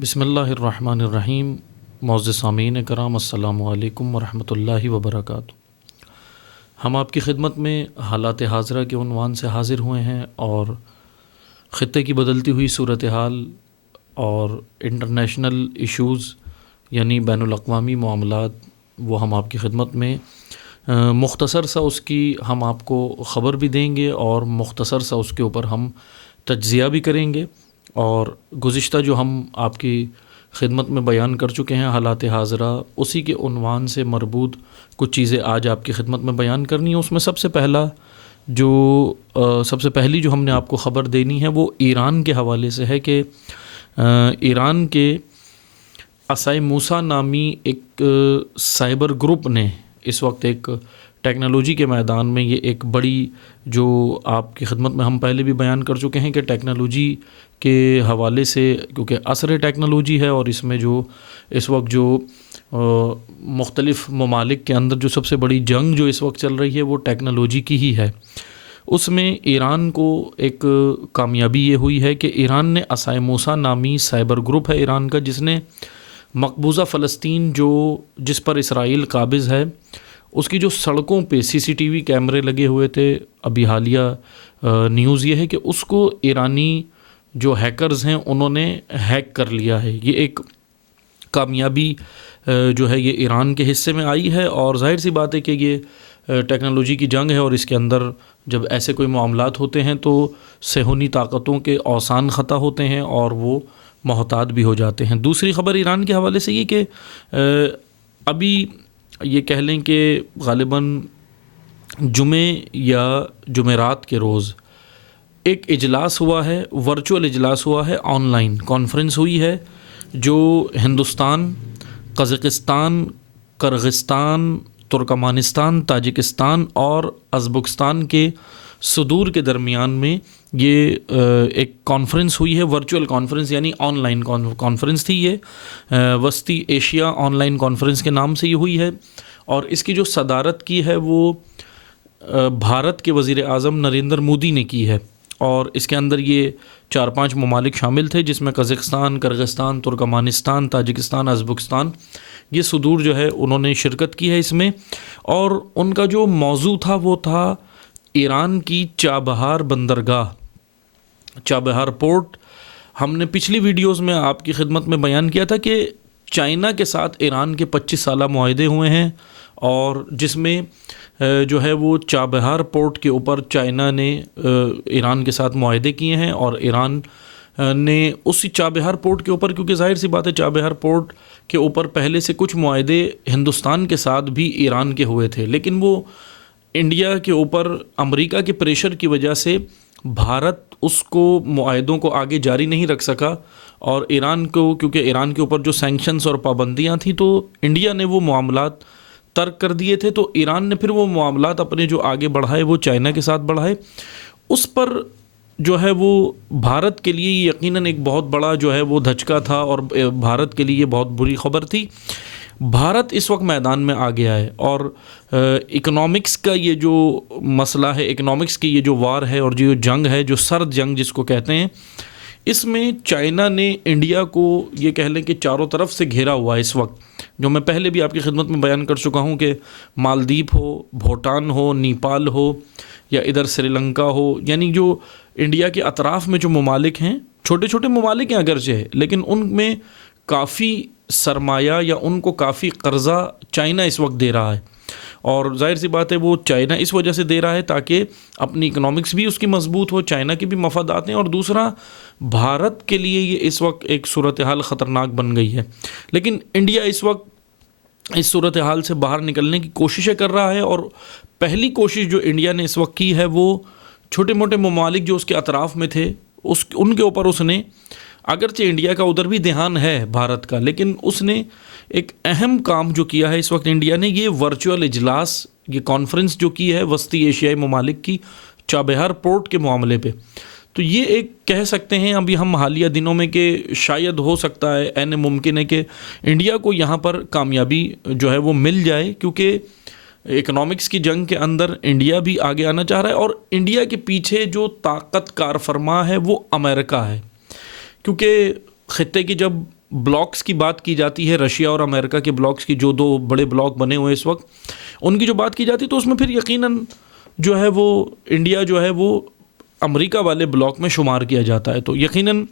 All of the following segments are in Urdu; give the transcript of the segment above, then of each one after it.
بسم اللہ الرحمن الرحیم۔ معزز سامعین کرام، السلام علیکم ورحمۃ اللہ وبرکاتہ۔ ہم آپ کی خدمت میں حالات حاضرہ کے عنوان سے حاضر ہوئے ہیں اور خطے کی بدلتی ہوئی صورتحال اور انٹرنیشنل ایشوز یعنی بین الاقوامی معاملات وہ ہم آپ کی خدمت میں مختصر سا اس کی ہم آپ کو خبر بھی دیں گے اور مختصر سا اس کے اوپر ہم تجزیہ بھی کریں گے۔ اور گزشتہ جو ہم آپ کی خدمت میں بیان کر چکے ہیں حالات حاضرہ، اسی کے عنوان سے مربوط کچھ چیزیں آج آپ کی خدمت میں بیان کرنی ہیں۔ اس میں سب سے پہلی جو ہم نے آپ کو خبر دینی ہے وہ ایران کے حوالے سے ہے کہ ایران کے عصائے موسیٰ نامی ایک سائبر گروپ نے اس وقت ایک ٹیکنالوجی کے میدان میں یہ ایک بڑی جو آپ کی خدمت میں ہم پہلے بھی بیان کر چکے ہیں کہ ٹیکنالوجی کے حوالے سے، کیونکہ عصر ٹیکنالوجی ہے اور اس میں جو اس وقت جو مختلف ممالک کے اندر جو سب سے بڑی جنگ جو اس وقت چل رہی ہے وہ ٹیکنالوجی کی ہی ہے، اس میں ایران کو ایک کامیابی یہ ہوئی ہے کہ ایران نے عصائے موسیٰ نامی سائبر گروپ ہے ایران کا، جس نے مقبوضہ فلسطین جس پر اسرائیل قابض ہے، اس کی جو سڑکوں پہ CCTV کیمرے لگے ہوئے تھے، ابھی حالیہ نیوز یہ ہے کہ اس کو ایرانی جو ہیکرز ہیں انہوں نے ہیک کر لیا ہے۔ یہ ایک کامیابی جو ہے یہ ایران کے حصے میں آئی ہے، اور ظاہر سی بات ہے کہ یہ ٹیکنالوجی کی جنگ ہے اور اس کے اندر جب ایسے کوئی معاملات ہوتے ہیں تو صہیونی طاقتوں کے اوسان خطا ہوتے ہیں اور وہ محتاط بھی ہو جاتے ہیں۔ دوسری خبر ایران کے حوالے سے یہ کہ ابھی یہ کہہ لیں کہ غالباً جمعے یا جمعرات کے روز ایک اجلاس ہوا ہے، ورچوئل اجلاس ہوا ہے، آن لائن کانفرنس ہوئی ہے، جو ہندوستان، قزاقستان، کرغستان، ترکمانستان، تاجکستان اور ازبکستان کے صدور کے درمیان میں یہ ایک کانفرنس ہوئی ہے، ورچوئل کانفرنس یعنی آن لائن کانفرنس تھی۔ یہ وسطی ایشیا آن لائن کانفرنس کے نام سے یہ ہوئی ہے، اور اس کی جو صدارت کی ہے وہ بھارت کے وزیر اعظم نریندر مودی نے کی ہے، اور اس کے اندر یہ 4-5 ممالک شامل تھے جس میں Kazakhstan, Kyrgyzstan, Turkmenistan, Tajikistan, Uzbekistan, یہ صدور جو ہے انہوں نے شرکت کی ہے اس میں، اور ان کا جو موضوع تھا وہ تھا ایران کی چابہار بندرگاہ، چابہار پورٹ۔ ہم نے پچھلی ویڈیوز میں آپ کی خدمت میں بیان کیا تھا کہ چائنا کے ساتھ ایران کے 25 سالہ معاہدے ہوئے ہیں، اور جس میں جو ہے وہ چابہار پورٹ کے اوپر چائنا نے ایران کے ساتھ معاہدے کیے ہیں، اور ایران نے اسی چابہار پورٹ کے اوپر، کیونکہ ظاہر سی بات ہے چابہار پورٹ کے اوپر پہلے سے کچھ معاہدے ہندوستان کے ساتھ بھی ایران کے ہوئے تھے، لیکن وہ انڈیا کے اوپر امریکہ کے پریشر کی وجہ سے بھارت اس کو معاہدوں کو آگے جاری نہیں رکھ سکا، اور ایران کو، کیونکہ ایران کے اوپر جو سینکشنز اور پابندیاں تھیں تو انڈیا نے وہ معاملات ترک کر دیے تھے، تو ایران نے پھر وہ معاملات اپنے جو آگے بڑھائے وہ چائنا کے ساتھ بڑھائے۔ اس پر جو ہے وہ بھارت کے لیے یقیناً ایک بہت بڑا جو ہے وہ دھچکا تھا، اور بھارت کے لیے یہ بہت بری خبر تھی۔ بھارت اس وقت میدان میں آ گیا ہے، اور اکنامکس کا یہ جو مسئلہ ہے، اکنامکس کی یہ جو وار ہے اور جو جنگ ہے، جو سرد جنگ جس کو کہتے ہیں، اس میں چائنا نے انڈیا کو یہ کہہ لیں کہ چاروں طرف سے گھیرا ہوا ہے اس وقت، جو میں پہلے بھی آپ کی خدمت میں بیان کر چکا ہوں کہ مالدیپ ہو، بھوٹان ہو، نیپال ہو، یا ادھر سری لنکا ہو، یعنی جو انڈیا کے اطراف میں جو ممالک ہیں، چھوٹے چھوٹے ممالک ہیں اگرچہ، لیکن ان میں کافی سرمایہ یا ان کو کافی قرضہ چائنا اس وقت دے رہا ہے، اور ظاہر سی بات ہے وہ چائنا اس وجہ سے دے رہا ہے تاکہ اپنی اکنامکس بھی اس کی مضبوط ہو، چائنا کے بھی مفادات ہیں، اور دوسرا بھارت کے لیے یہ اس وقت ایک صورتحال خطرناک بن گئی ہے۔ لیکن انڈیا اس وقت اس صورتحال سے باہر نکلنے کی کوششیں کر رہا ہے، اور پہلی کوشش جو انڈیا نے اس وقت کی ہے وہ چھوٹے موٹے ممالک جو اس کے اطراف میں تھے ان کے اوپر اس نے، اگرچہ انڈیا کا ادھر بھی دھیان ہے بھارت کا، لیکن اس نے ایک اہم کام جو کیا ہے اس وقت انڈیا نے، یہ ورچوئل اجلاس، یہ کانفرنس جو کی ہے وسطی ایشیائی ممالک کی چابہار پورٹ کے معاملے پہ۔ تو یہ ایک کہہ سکتے ہیں ابھی ہم حالیہ دنوں میں کہ شاید ہو سکتا ہے، عین ممکن ہے کہ انڈیا کو یہاں پر کامیابی جو ہے وہ مل جائے، کیونکہ اکنامکس کی جنگ کے اندر انڈیا بھی آگے آنا چاہ رہا ہے، اور انڈیا کے پیچھے جو طاقت کار فرما ہے وہ امریکہ ہے، کیونکہ خطے کی جب بلاکس کی بات کی جاتی ہے، رشیا اور امریکہ کے بلاکس کی، جو دو بڑے بلاک بنے ہوئے اس وقت، ان کی جو بات کی جاتی ہے تو اس میں پھر یقیناً جو ہے وہ انڈیا جو ہے وہ امریکہ والے بلاک میں شمار کیا جاتا ہے. تو یقیناً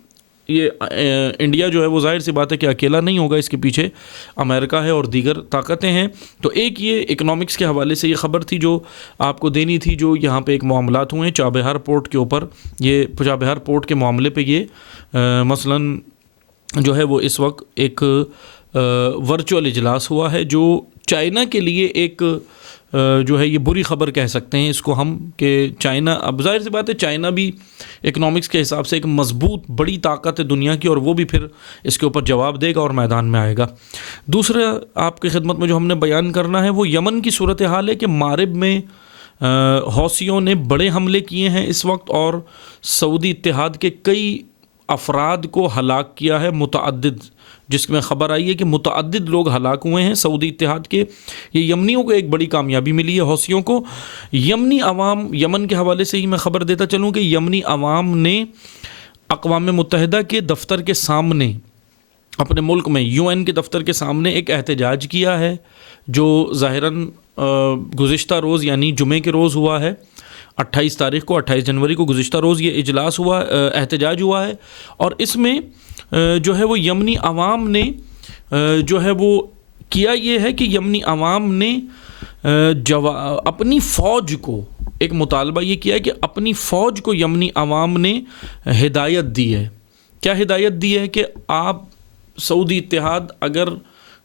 یہ انڈیا جو ہے وہ ظاہر سی بات ہے کہ اکیلا نہیں ہوگا، اس کے پیچھے امریکہ ہے اور دیگر طاقتیں ہیں. تو ایک یہ اکنامکس کے حوالے سے یہ خبر تھی جو آپ کو دینی تھی، جو یہاں پہ ایک معاملات ہوئے ہیں چابہار پورٹ کے اوپر. یہ چابہار پورٹ کے معاملے پہ یہ مثلاً جو ہے وہ اس وقت ایک ورچوئل اجلاس ہوا ہے، جو چائنا کے لیے ایک جو ہے یہ بری خبر کہہ سکتے ہیں اس کو ہم، کہ چائنا، اب ظاہر سی بات ہے چائنا بھی اکنامکس کے حساب سے ایک مضبوط بڑی طاقت ہے دنیا کی، اور وہ بھی پھر اس کے اوپر جواب دے گا اور میدان میں آئے گا. دوسرا آپ کی خدمت میں جو ہم نے بیان کرنا ہے وہ یمن کی صورتحال ہے کہ مغرب میں حوثیوں نے بڑے حملے کیے ہیں اس وقت، اور سعودی اتحاد کے کئی افراد کو ہلاک کیا ہے، متعدد، جس میں خبر آئی ہے کہ متعدد لوگ ہلاک ہوئے ہیں سعودی اتحاد کے. یہ یمنیوں کو ایک بڑی کامیابی ملی ہے، حوثیوں کو. یمنی عوام، یمن کے حوالے سے ہی میں خبر دیتا چلوں کہ یمنی عوام نے اقوام متحدہ کے دفتر کے سامنے، اپنے ملک میں UN کے دفتر کے سامنے ایک احتجاج کیا ہے، جو ظاہراً گزشتہ روز یعنی جمعے کے روز ہوا ہے، 28 تاریخ کو، 28 جنوری کو گزشتہ روز یہ اجلاس ہوا، احتجاج ہوا ہے. اور اس میں جو ہے وہ یمنی عوام نے جو ہے وہ کیا یہ ہے کہ یمنی عوام نے اپنی فوج کو ایک مطالبہ یہ کیا ہے کہ اپنی فوج کو یمنی عوام نے ہدایت دی ہے. کیا ہدایت دی ہے؟ کہ آپ سعودی اتحاد اگر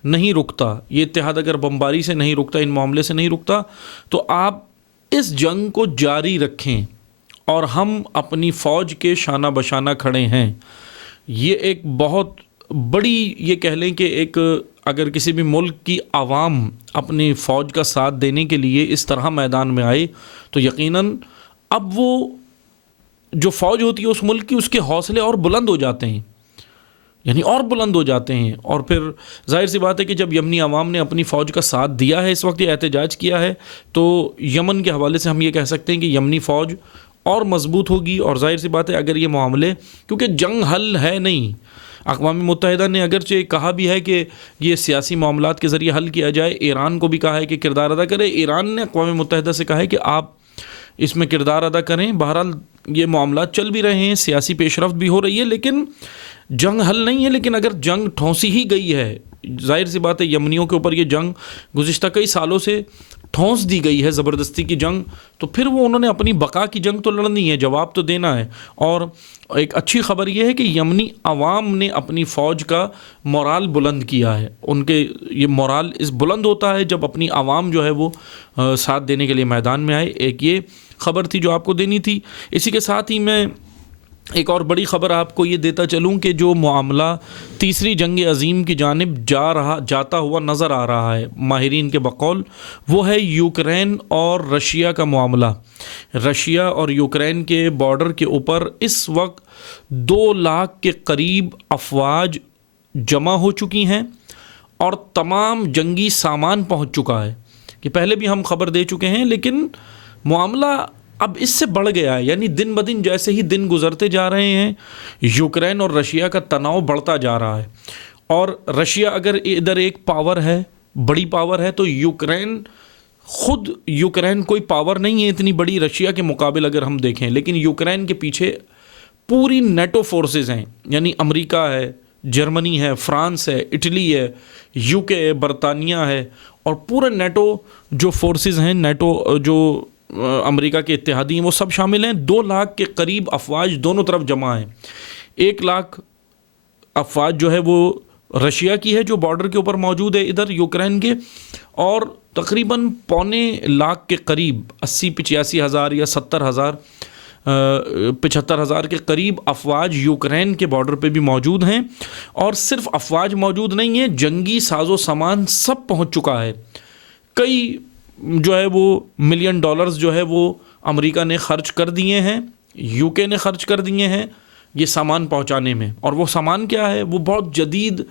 نہیں رکتا، یہ اتحاد اگر بمباری سے نہیں رکتا، ان معاملے سے نہیں رکتا، تو آپ اس جنگ کو جاری رکھیں اور ہم اپنی فوج کے شانہ بشانہ کھڑے ہیں. یہ ایک بہت بڑی، یہ کہہ لیں کہ ایک، اگر کسی بھی ملک کی عوام اپنی فوج کا ساتھ دینے کے لیے اس طرح میدان میں آئے تو یقیناً اب وہ جو فوج ہوتی ہے اس ملک کی، اس کے حوصلے اور بلند ہو جاتے ہیں، یعنی اور بلند ہو جاتے ہیں. اور پھر ظاہر سی بات ہے کہ جب یمنی عوام نے اپنی فوج کا ساتھ دیا ہے، اس وقت یہ احتجاج کیا ہے، تو یمن کے حوالے سے ہم یہ کہہ سکتے ہیں کہ یمنی فوج اور مضبوط ہوگی. اور ظاہر سی بات ہے اگر یہ معاملے، کیونکہ جنگ حل ہے نہیں، اقوام متحدہ نے اگرچہ کہا بھی ہے کہ یہ سیاسی معاملات کے ذریعے حل کیا جائے، ایران کو بھی کہا ہے کہ کردار ادا کرے، ایران نے اقوام متحدہ سے کہا ہے کہ آپ اس میں کردار ادا کریں. بہرحال یہ معاملات چل بھی رہے ہیں، سیاسی پیش رفت بھی ہو رہی ہے، لیکن جنگ حل نہیں ہے. لیکن اگر جنگ ٹھونسی ہی گئی ہے، ظاہر سی بات ہے یمنیوں کے اوپر یہ جنگ گزشتہ کئی سالوں سے ٹھونس دی گئی ہے، زبردستی کی جنگ، تو پھر وہ انہوں نے اپنی بقا کی جنگ تو لڑنی ہے، جواب تو دینا ہے. اور ایک اچھی خبر یہ ہے کہ یمنی عوام نے اپنی فوج کا مورال بلند کیا ہے. ان کے یہ مورال اس بلند ہوتا ہے جب اپنی عوام جو ہے وہ ساتھ دینے کے لیے میدان میں آئے. ایک یہ خبر تھی جو آپ کو دینی تھی. اسی کے ساتھ ہی میں ایک اور بڑی خبر آپ کو یہ دیتا چلوں کہ جو معاملہ تیسری جنگ عظیم کی جانب جاتا ہوا نظر آ رہا ہے ماہرین کے بقول، وہ ہے یوکرین اور رشیا کا معاملہ. رشیا اور یوکرین کے بارڈر کے اوپر اس وقت 2 لاکھ کے قریب افواج جمع ہو چکی ہیں اور تمام جنگی سامان پہنچ چکا ہے. کہ پہلے بھی ہم خبر دے چکے ہیں، لیکن معاملہ اب اس سے بڑھ گیا ہے. یعنی دن بدن جیسے ہی دن گزرتے جا رہے ہیں، یوکرین اور رشیا کا تناؤ بڑھتا جا رہا ہے. اور رشیا اگر ادھر ایک پاور ہے، بڑی پاور ہے، تو یوکرین کوئی پاور نہیں ہے اتنی بڑی رشیا کے مقابل اگر ہم دیکھیں. لیکن یوکرین کے پیچھے پوری نیٹو فورسز ہیں، یعنی امریکہ ہے، جرمنی ہے، فرانس ہے، اٹلی ہے، UK ہے، برطانیہ ہے، اور پورے نیٹو جو فورسز ہیں، نیٹو جو امریکہ کے اتحادی ہیں، وہ سب شامل ہیں. 2 لاکھ کے قریب افواج دونوں طرف جمع ہیں. 1 لاکھ افواج جو ہے وہ رشیا کی ہے جو بارڈر کے اوپر موجود ہے ادھر یوکرین کے، اور تقریباً 1.25 لاکھ کے قریب 80-85 ہزار یا 75 ہزار کے قریب افواج یوکرین کے بارڈر پہ بھی موجود ہیں. اور صرف افواج موجود نہیں ہیں، جنگی ساز و سامان سب پہنچ چکا ہے. کئی جو ہے وہ $1 ملین جو ہے وہ امریکہ نے خرچ کر دیے ہیں، UK نے خرچ کر دیے ہیں یہ سامان پہنچانے میں. اور وہ سامان کیا ہے؟ وہ بہت جدید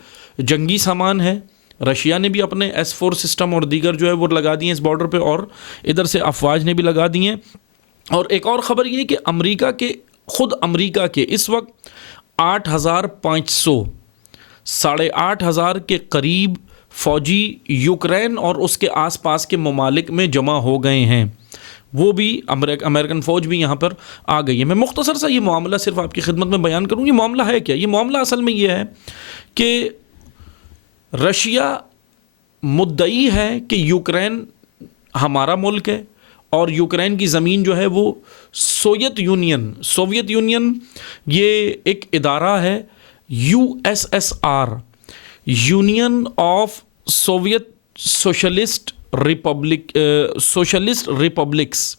جنگی سامان ہے. رشیا نے بھی اپنے S-4 سسٹم اور دیگر جو ہے وہ لگا دیے اس بارڈر پہ، اور ادھر سے افواج نے بھی لگا دیے. اور ایک اور خبر یہ کہ امریکہ کے اس وقت 8,500 8,500 کے قریب فوجی یوکرین اور اس کے آس پاس کے ممالک میں جمع ہو گئے ہیں، وہ بھی امریکن فوج بھی یہاں پر آ گئی ہے۔ میں مختصر سا یہ معاملہ صرف آپ کی خدمت میں بیان کروں۔ یہ معاملہ ہے کیا؟ یہ معاملہ اصل میں یہ ہے کہ رشیا مدعی ہے کہ یوکرین ہمارا ملک ہے اور یوکرین کی زمین جو ہے وہ سوویت یونین یہ ایک ادارہ ہے، USSR، union of Soviet socialist republics,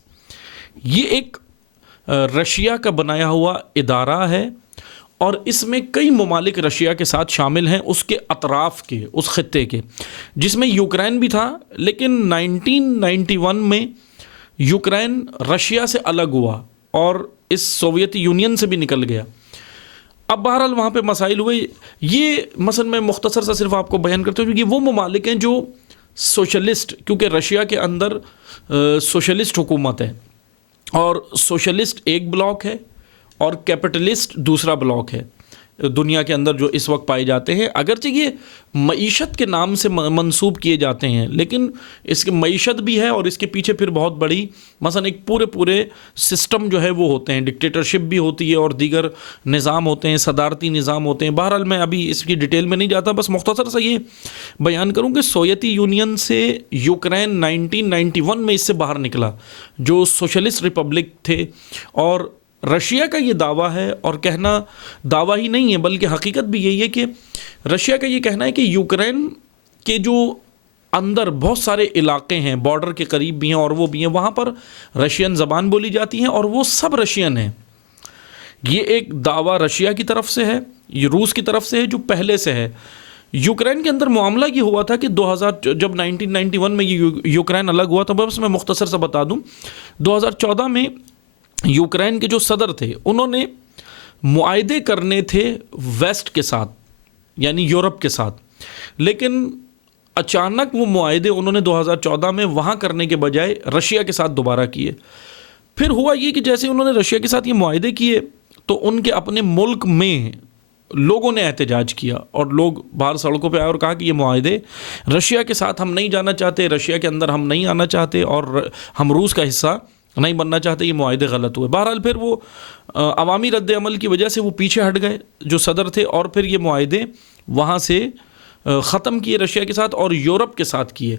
یہ ایک رشیا کا بنایا ہوا ادارہ ہے اور اس میں کئی ممالک رشیا کے ساتھ شامل ہیں، اس کے اطراف کے، اس خطے کے، جس میں یوکرین بھی تھا، لیکن 1991 میں یوکرین رشیا سے الگ ہوا اور اس سوویت یونین سے بھی نکل گیا۔ اب بہرحال وہاں پہ مسائل ہوئے۔ یہ مثلا میں مختصر سا صرف آپ کو بیان کرتا ہوں کہ وہ ممالک ہیں جو سوشلسٹ، کیونکہ رشیا کے اندر سوشلسٹ حکومت ہے اور سوشلسٹ ایک بلاک ہے اور کیپٹلسٹ دوسرا بلاک ہے دنیا کے اندر جو اس وقت پائے جاتے ہیں، اگرچہ یہ معیشت کے نام سے منسوب کیے جاتے ہیں، لیکن اس کی معیشت بھی ہے اور اس کے پیچھے پھر بہت بڑی مثلا ایک پورے سسٹم جو ہے وہ ہوتے ہیں، ڈکٹیٹرشپ بھی ہوتی ہے اور دیگر نظام ہوتے ہیں، صدارتی نظام ہوتے ہیں۔ بہرحال میں ابھی اس کی ڈیٹیل میں نہیں جاتا، بس مختصر سا یہ بیان کروں کہ سوویتی یونین سے یوکرین 1991 میں اس سے باہر نکلا، جو سوشلسٹ ریپبلک تھے، اور رشیا کا یہ دعویٰ ہے، اور کہنا دعویٰ ہی نہیں ہے بلکہ حقیقت بھی یہی ہے کہ رشیا کا یہ کہنا ہے کہ یوکرین کے جو اندر بہت سارے علاقے ہیں، بارڈر کے قریب بھی ہیں اور وہ بھی ہیں، وہاں پر رشین زبان بولی جاتی ہیں اور وہ سب رشین ہیں۔ یہ ایک دعویٰ رشیا کی طرف سے ہے، یہ روس کی طرف سے ہے جو پہلے سے ہے۔ یوکرین کے اندر معاملہ یہ ہوا تھا کہ جب 1991 میں یہ یوکرین الگ ہوا، تو بس میں مختصر سا بتا دوں، 2014 میں یوکرین کے جو صدر تھے انہوں نے معاہدے کرنے تھے ویسٹ کے ساتھ، یعنی یورپ کے ساتھ، لیکن اچانک وہ معاہدے انہوں نے 2014 میں وہاں کرنے کے بجائے رشیا کے ساتھ دوبارہ کیے۔ پھر ہوا یہ کہ جیسے انہوں نے رشیا کے ساتھ یہ معاہدے کیے تو ان کے اپنے ملک میں لوگوں نے احتجاج کیا اور لوگ باہر سڑکوں پہ آئے اور کہا کہ یہ معاہدے رشیا کے ساتھ ہم نہیں جانا چاہتے، رشیا کے اندر ہم نہیں آنا چاہتے اور ہم روس کا حصہ نہیں بننا چاہتے، یہ معاہدے غلط ہوئے۔ بہرحال پھر وہ عوامی رد عمل کی وجہ سے وہ پیچھے ہٹ گئے جو صدر تھے، اور پھر یہ معاہدے وہاں سے ختم کیے رشیا کے ساتھ اور یورپ کے ساتھ کیے۔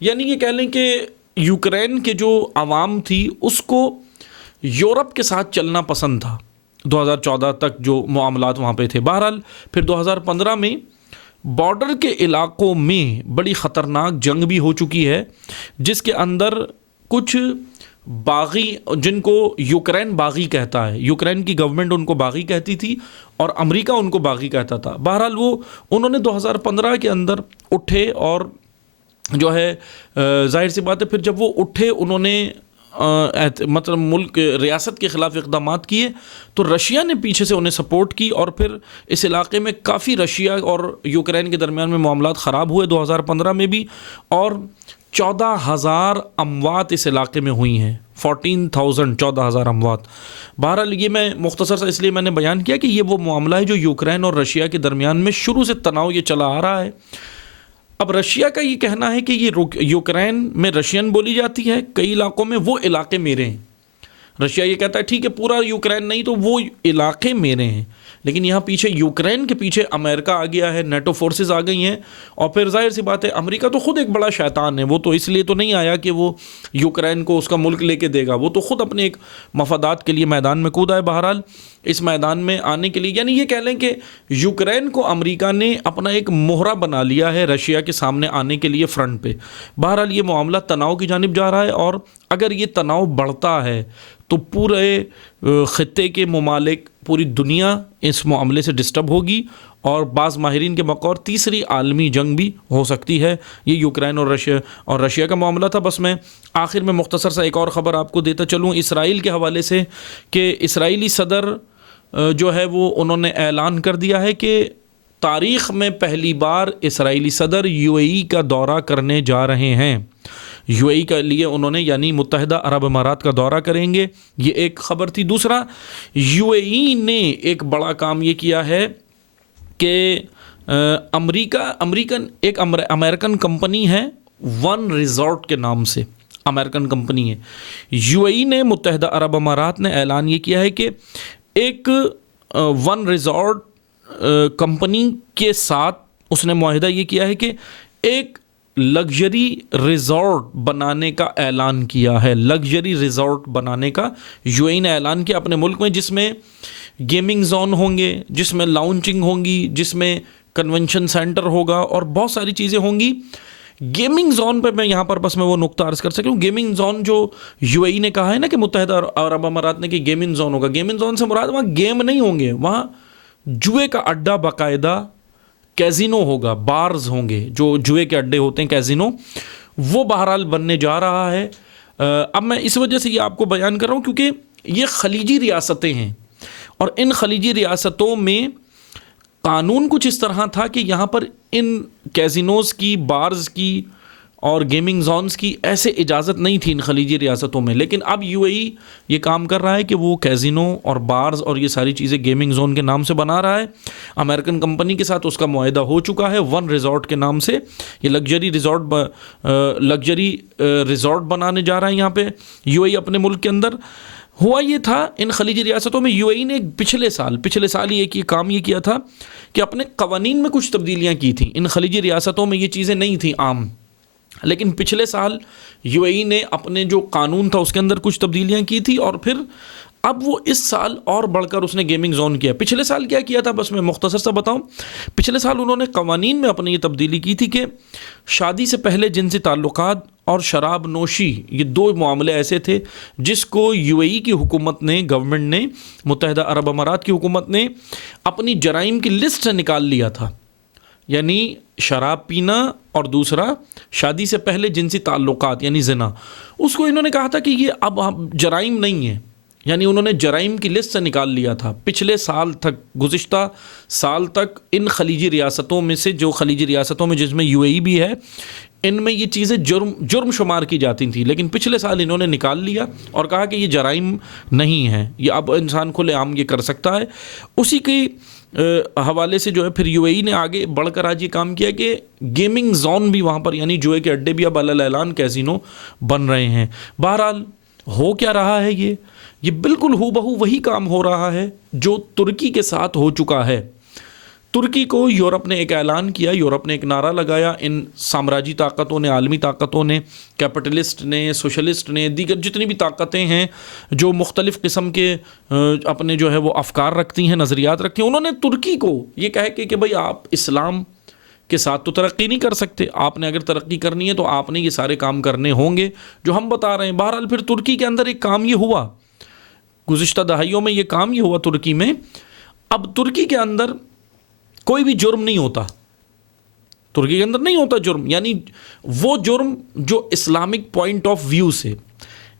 یعنی یہ کہہ لیں کہ یوکرین کے جو عوام تھی اس کو یورپ کے ساتھ چلنا پسند تھا 2014 تک جو معاملات وہاں پہ تھے۔ بہرحال پھر 2015 میں بارڈر کے علاقوں میں بڑی خطرناک جنگ بھی ہو چکی ہے، جس کے اندر کچھ باغی، جن کو یوکرین باغی کہتا ہے، یوکرین کی گورنمنٹ ان کو باغی کہتی تھی اور امریکہ ان کو باغی کہتا تھا۔ بہرحال انہوں نے 2015 کے اندر اٹھے اور جو ہے ظاہر سی بات ہے پھر جب وہ اٹھے انہوں نے مطلب ملک ریاست کے خلاف اقدامات کیے تو رشیا نے پیچھے سے انہیں سپورٹ کی اور پھر اس علاقے میں کافی رشیا اور یوکرین کے درمیان میں معاملات خراب ہوئے 2015 میں بھی، اور 14,000 اموات اس علاقے میں ہوئی ہیں، 14,000 اموات۔ بہرحال یہ میں مختصر سا اس لیے میں نے بیان کیا کہ یہ وہ معاملہ ہے جو یوکرین اور رشیا کے درمیان میں شروع سے تناؤ یہ چلا آ رہا ہے۔ اب رشیا کا یہ کہنا ہے کہ یہ یوکرین میں رشین بولی جاتی ہے، کئی علاقوں میں وہ علاقے میرے ہیں۔ رشیا یہ کہتا ہے ٹھیک ہے پورا یوکرین نہیں تو وہ علاقے میرے ہیں، لیکن یہاں پیچھے یوکرین کے پیچھے امریکہ آ گیا ہے، نیٹو فورسز آ گئی ہیں، اور پھر ظاہر سی بات ہے امریکہ تو خود ایک بڑا شیطان ہے، وہ تو اس لیے تو نہیں آیا کہ وہ یوکرین کو اس کا ملک لے کے دے گا، وہ تو خود اپنے ایک مفادات کے لیے میدان میں کودا ہے۔ بہرحال اس میدان میں آنے کے لیے یعنی یہ کہہ لیں کہ یوکرین کو امریکہ نے اپنا ایک مہرہ بنا لیا ہے رشیا کے سامنے آنے کے لیے فرنٹ پہ۔ بہرحال یہ معاملہ تناؤ کی جانب جا رہا ہے، اور اگر یہ تناؤ بڑھتا ہے تو پورے خطے کے ممالک، پوری دنیا اس معاملے سے ڈسٹرب ہوگی، اور بعض ماہرین کے بقول تیسری عالمی جنگ بھی ہو سکتی ہے۔ یہ یوکرین اور رشیا کا معاملہ تھا۔ بس میں آخر میں مختصر سا ایک اور خبر آپ کو دیتا چلوں اسرائیل کے حوالے سے، کہ اسرائیلی صدر جو ہے وہ انہوں نے اعلان کر دیا ہے کہ تاریخ میں پہلی بار اسرائیلی صدر UAE کا دورہ کرنے جا رہے ہیں۔ UAE کے لیے انہوں نے یعنی متحدہ عرب امارات کا دورہ کریں گے، یہ ایک خبر تھی۔ دوسرا، UAE نے ایک بڑا کام یہ کیا ہے کہ ایک امریکن کمپنی ہے ون ریزورٹ کے نام سے، امریکن کمپنی ہے. یو اے ای نے، متحدہ عرب امارات نے اعلان یہ کیا ہے کہ ایک ون ریزورٹ کمپنی کے ساتھ اس نے معاہدہ یہ کیا ہے کہ ایک لگژری ریزورٹ بنانے کا اعلان کیا ہے. لگژری ریزورٹ بنانے کا یو اے ای نے اعلان کیا اپنے ملک میں، جس میں گیمنگ زون ہوں گے، جس میں لاؤنچنگ ہوں گی، جس میں کنونشن سینٹر ہوگا اور بہت ساری چیزیں ہوں گی. گیمنگ زون پہ میں یہاں پر بس میں وہ نقطہ عرض کر سکوں. گیمنگ زون جو یو اے ای نے کہا ہے نا کہ متحدہ عرب امارات نے کہ گیمنگ زون ہوگا، گیمنگ زون سے مراد وہاں گیم نہیں ہوں گے، وہاں جوئے کا اڈا، باقاعدہ کیزینو ہوگا، بارز ہوں گے جو جوئے کے اڈے ہوتے ہیں، کیزینو، وہ بہرحال بننے جا رہا ہے. اب میں اس وجہ سے یہ آپ کو بیان کر رہا ہوں کیونکہ یہ خلیجی ریاستیں ہیں، اور ان خلیجی ریاستوں میں قانون کچھ اس طرح تھا کہ یہاں پر ان کیزینوز کی، بارز کی اور گیمنگ زونز کی ایسے اجازت نہیں تھی ان خلیجی ریاستوں میں. لیکن اب یو اے ای یہ کام کر رہا ہے کہ وہ کیزینو اور بارز اور یہ ساری چیزیں گیمنگ زون کے نام سے بنا رہا ہے. امریکن کمپنی کے ساتھ اس کا معاہدہ ہو چکا ہے ون ریزورٹ کے نام سے. یہ لگژری ریزورٹ بنانے جا رہا ہے یہاں پہ یو اے ای اپنے ملک کے اندر. ہوا یہ تھا ان خلیجی ریاستوں میں، یو اے ای نے پچھلے سال ہی ایک کام یہ کیا تھا کہ اپنے قوانین میں کچھ تبدیلیاں کی تھیں. ان خلیجی ریاستوں میں یہ چیزیں نہیں تھیں عام، لیکن پچھلے سال یو اے ای نے اپنے جو قانون تھا اس کے اندر کچھ تبدیلیاں کی تھی، اور پھر اب وہ اس سال اور بڑھ کر اس نے گیمنگ زون کیا. پچھلے سال کیا تھا، بس میں مختصر سا بتاؤں. پچھلے سال انہوں نے قوانین میں اپنی یہ تبدیلی کی تھی کہ شادی سے پہلے جنسی تعلقات اور شراب نوشی، یہ دو معاملے ایسے تھے جس کو یو اے ای کی حکومت نے، گورنمنٹ نے، متحدہ عرب امارات کی حکومت نے اپنی جرائم کی لسٹ سے نکال لیا تھا. یعنی شراب پینا اور دوسرا شادی سے پہلے جنسی تعلقات یعنی زنا، اس کو انہوں نے کہا تھا کہ یہ اب جرائم نہیں ہے. یعنی انہوں نے جرائم کی لسٹ سے نکال لیا تھا. پچھلے سال تک، گزشتہ سال تک ان خلیجی ریاستوں میں سے، جو خلیجی ریاستوں میں جس میں یو اے ای بھی ہے، ان میں یہ چیزیں جرم شمار کی جاتی تھیں. لیکن پچھلے سال انہوں نے نکال لیا اور کہا کہ یہ جرائم نہیں ہے، یہ اب انسان کھلے عام یہ کر سکتا ہے. اسی کے حوالے سے جو ہے پھر یو اے ای نے آگے بڑھ کر آج یہ کام کیا کہ گیمنگ زون بھی وہاں پر، یعنی جوئے کے اڈے بھی اب علی اعلان کیزینو بن رہے ہیں. بہرحال ہو کیا رہا ہے، یہ بالکل ہو بہو وہی کام ہو رہا ہے جو ترکی کے ساتھ ہو چکا ہے. ترکی کو یورپ نے ایک اعلان کیا، یورپ نے ایک نعرہ لگایا، ان سامراجی طاقتوں نے، عالمی طاقتوں نے، کیپٹلسٹ نے، سوشلسٹ نے، دیگر جتنی بھی طاقتیں ہیں جو مختلف قسم کے اپنے جو ہے وہ افکار رکھتی ہیں، نظریات رکھتی ہیں، انہوں نے ترکی کو یہ کہہ کہ بھئی آپ اسلام کے ساتھ تو ترقی نہیں کر سکتے، آپ نے اگر ترقی کرنی ہے تو آپ نے یہ سارے کام کرنے ہوں گے جو ہم بتا رہے ہیں. بہرحال پھر ترکی کے اندر ایک کام یہ ہوا، گزشتہ دہائیوں میں یہ کام یہ ہوا ترکی میں. اب ترکی کے اندر کوئی بھی جرم نہیں ہوتا، ترکی کے اندر نہیں ہوتا جرم، یعنی وہ جرم جو اسلامک پوائنٹ آف ویو سے،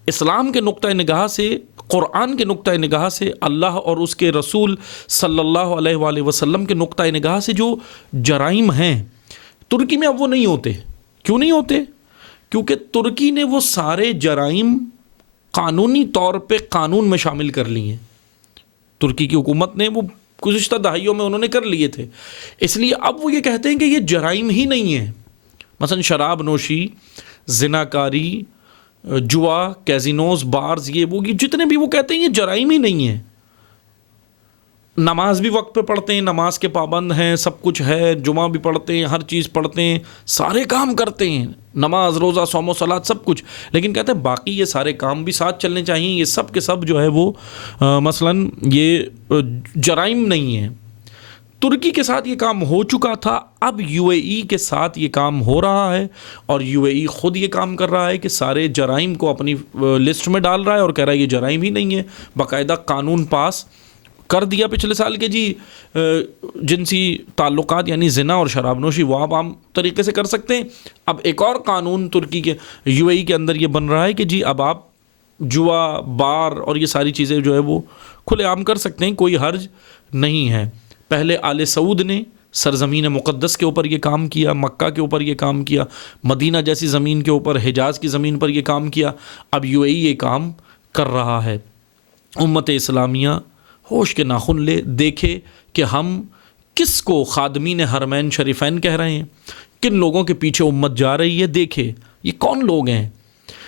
اسلام کے نقطہ نگاہ سے، قرآن کے نقطہ نگاہ سے، اللہ اور اس کے رسول صلی اللہ علیہ وآلہ وسلم کے نقطہ نگاہ سے جو جرائم ہیں ترکی میں اب وہ نہیں ہوتے. کیوں نہیں ہوتے؟ کیونکہ ترکی نے وہ سارے جرائم قانونی طور پہ قانون میں شامل کر لی ہیں. ترکی کی حکومت نے وہ گزشتہ دہائیوں میں انہوں نے کر لیے تھے، اس لیے اب وہ یہ کہتے ہیں کہ یہ جرائم ہی نہیں ہیں. مثلا شراب نوشی، زناکاری، جوا، کیزینوز، بارز، یہ جتنے بھی وہ کہتے ہیں یہ جرائم ہی نہیں ہیں. نماز بھی وقت پہ پڑھتے ہیں، نماز کے پابند ہیں، سب کچھ ہے، جمعہ بھی پڑھتے ہیں، ہر چیز پڑھتے ہیں، سارے کام کرتے ہیں، نماز، روزہ، صوم و صلات سب کچھ. لیکن کہتے ہیں باقی یہ سارے کام بھی ساتھ چلنے چاہیے، یہ سب کے سب جو ہے وہ مثلاً یہ جرائم نہیں ہیں. ترکی کے ساتھ یہ کام ہو چکا تھا، اب یو اے ای کے ساتھ یہ کام ہو رہا ہے، اور یو اے ای خود یہ کام کر رہا ہے کہ سارے جرائم کو اپنی لسٹ میں ڈال رہا ہے اور کہہ رہا ہے یہ جرائم ہی نہیں ہے. باقاعدہ قانون پاس کر دیا پچھلے سال کے، جی جنسی تعلقات یعنی زنا اور شراب نوشی وہ آپ عام طریقے سے کر سکتے ہیں. اب ایک اور قانون ترکی کے یو اے ای کے اندر یہ بن رہا ہے کہ جی اب آپ جوا، بار اور یہ ساری چیزیں جو ہے وہ کھلے عام کر سکتے ہیں، کوئی حرج نہیں ہے. پہلے آل سعود نے سرزمین مقدس کے اوپر یہ کام کیا، مکہ کے اوپر یہ کام کیا، مدینہ جیسی زمین کے اوپر، حجاز کی زمین پر یہ کام کیا. اب یو اے ای یہ کام کر رہا ہے. امت اسلامیہ ہوش کے ناخن لے، دیکھے کہ ہم کس کو خادمین حرمین شریفین کہہ رہے ہیں، کن لوگوں کے پیچھے امت جا رہی ہے؟ دیکھے یہ کون لوگ ہیں؟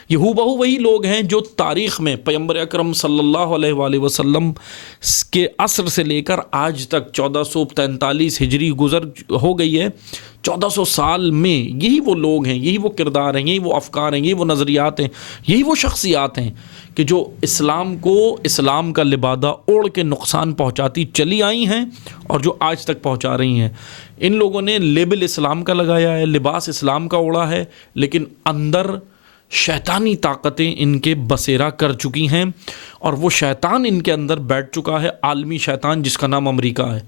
یہ ہو بہو وہی لوگ ہیں جو تاریخ میں پیغمبر اکرم صلی اللہ علیہ وآلہ وسلم کے عصر سے لے کر آج تک 1443 ہجری گزر ہو گئی ہے، 1400 سال میں یہی وہ لوگ ہیں، یہی وہ کردار ہیں، یہی وہ افکار ہیں، یہی وہ نظریات ہیں، یہی وہ شخصیات ہیں کہ جو اسلام کو، اسلام کا لبادہ اوڑھ کے نقصان پہنچاتی چلی آئی ہیں اور جو آج تک پہنچا رہی ہیں۔ ان لوگوں نے لیبل اسلام کا لگایا ہے، لباس اسلام کا اوڑھا ہے، لیکن اندر شیطانی طاقتیں ان کے بسیرا کر چکی ہیں، اور وہ شیطان ان کے اندر بیٹھ چکا ہے، عالمی شیطان جس کا نام امریکہ ہے۔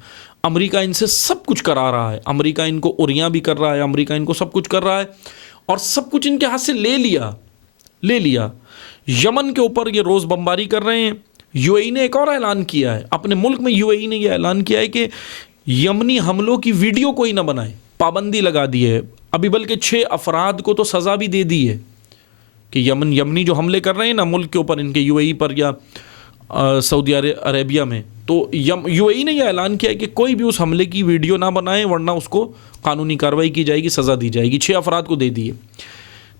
امریکہ ان سے سب کچھ کرا رہا ہے، امریکہ ان کو اریاں بھی کر رہا ہے، امریکہ ان کو سب کچھ کر رہا ہے، اور سب کچھ ان کے ہاتھ سے لے لیا۔ یمن کے اوپر یہ روز بمباری کر رہے ہیں۔ یو اے ای نے ایک اور اعلان کیا ہے، اپنے ملک میں یو اے ای نے یہ اعلان کیا ہے کہ یمنی حملوں کی ویڈیو کوئی نہ بنائے، پابندی لگا دی ہے۔ ابھی بلکہ 6 افراد کو تو سزا بھی دے دی ہے کہ یمنی جو حملے کر رہے ہیں نا ملک کے اوپر، ان کے یو اے ای پر یا سعودی عربیہ میں، تو یو اے ای نے یہ اعلان کیا ہے کہ کوئی بھی اس حملے کی ویڈیو نہ بنائے، ورنہ اس کو قانونی کارروائی کی جائے گی، سزا دی جائے گی۔ 6 افراد کو دے دیے۔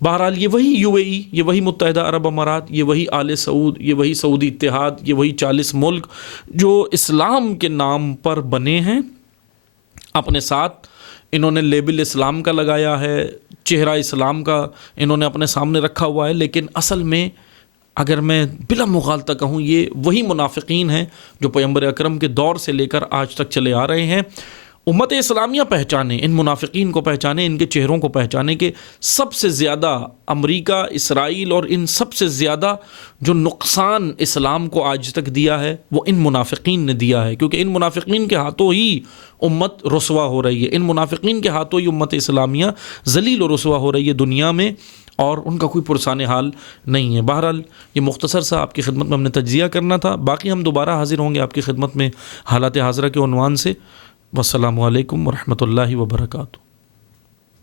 بہرحال یہ وہی یو اے ای، یہ وہی متحدہ عرب امارات، یہ وہی آل سعود، یہ وہی سعودی اتحاد، یہ وہی 40 ملک جو اسلام کے نام پر بنے ہیں، اپنے ساتھ انہوں نے لیبل اسلام کا لگایا ہے، چہرہ اسلام کا انہوں نے اپنے سامنے رکھا ہوا ہے، لیکن اصل میں اگر میں بلا مغالطہ کہوں یہ وہی منافقین ہیں جو پیغمبر اکرم کے دور سے لے کر آج تک چلے آ رہے ہیں۔ امت اسلامیہ پہچانے ان منافقین کو، پہچانے ان کے چہروں کو، پہچانے کہ سب سے زیادہ امریکہ، اسرائیل اور ان سب سے زیادہ جو نقصان اسلام کو آج تک دیا ہے وہ ان منافقین نے دیا ہے، کیونکہ ان منافقین کے ہاتھوں ہی امت رسوا ہو رہی ہے، ان منافقین کے ہاتھوں ہی امت اسلامیہ ذلیل و رسوا ہو رہی ہے دنیا میں، اور ان کا کوئی پرسان حال نہیں ہے۔ بہرحال یہ مختصر سا آپ کی خدمت میں ہم نے تجزیہ کرنا تھا، باقی ہم دوبارہ حاضر ہوں گے آپ کی خدمت میں حالات حاضرہ کے عنوان سے۔ والسلام علیکم ورحمۃ اللہ وبرکاتہ۔